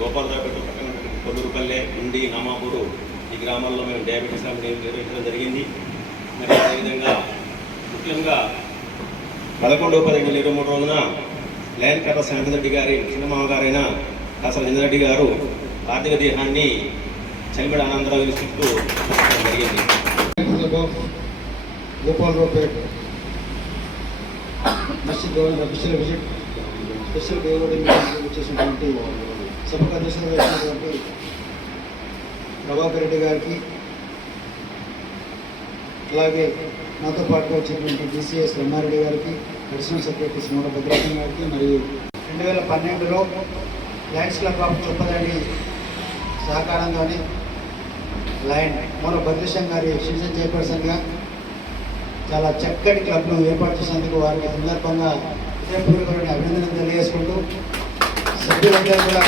గోపాలరావుపేట పక్కన కొల్లూరుపల్లె ఉండి నామాపూరు ఈ గ్రామాల్లో మేము డయాబెటీస్ క్యాంప్ నిర్వహించడం జరిగింది. మరి అదేవిధంగా ముఖ్యంగా 11/10/2023 రోజున లయన్ కథ శాంతిరెడ్డి గారి చిన్నమామగారైన కాసల చంద్రరెడ్డి గారు ఆర్థిక దేహాన్ని చలిమడ ఆనందరావు యూనివర్సిటీకు జరిగింది. గోపాలరావుపేట మస్జిద్ గవర్నర్ అఫీషియల్ విజిట్ స్పెషల్ వచ్చేసినటువంటి సభకు అధ్యక్షత వహించినటువంటి ప్రభాకర్ రెడ్డి గారికి, అలాగే నాతో పాటుగా వచ్చినటువంటి డిసిఎస్ రమారెడ్డి గారికి, అడిషనల్ సెక్రటరీ మూడ భద్రాసం గారికి, మరియు 2012లో లయన్స్ క్లబ్ ఆఫ్ చొప్పదండి సహకారంగానే లయన్ మూడ భద్రేశం గారి సిటిజన్ చైర్పర్సన్గా చాలా చక్కటి క్లబ్ను ఏర్పాటు చేసినందుకు వారికి సందర్భంగా హృదయపూర్వకమైన అభినందనలు తెలియజేసుకుంటూ, సభ్యులందరూ కూడా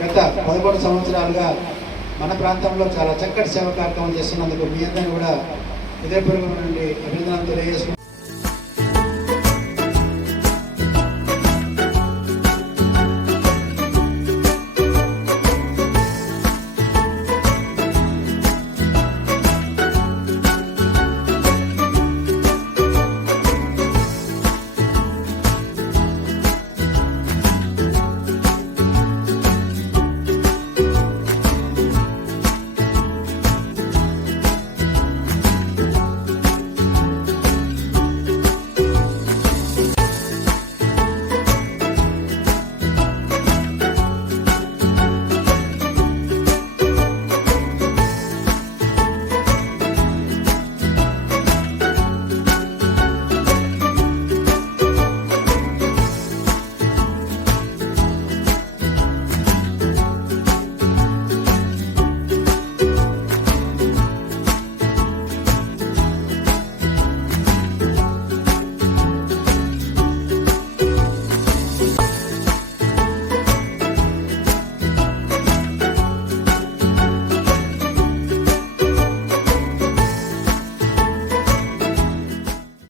గత 11 సంవత్సరాలుగా మన ప్రాంతంలో చాలా చక్కటి సేవా కార్యక్రమం చేస్తున్నందుకు మీ అందరినీ కూడా హృదయపూర్వకమైన అభినందనలు తెలియజేసుకుంటూ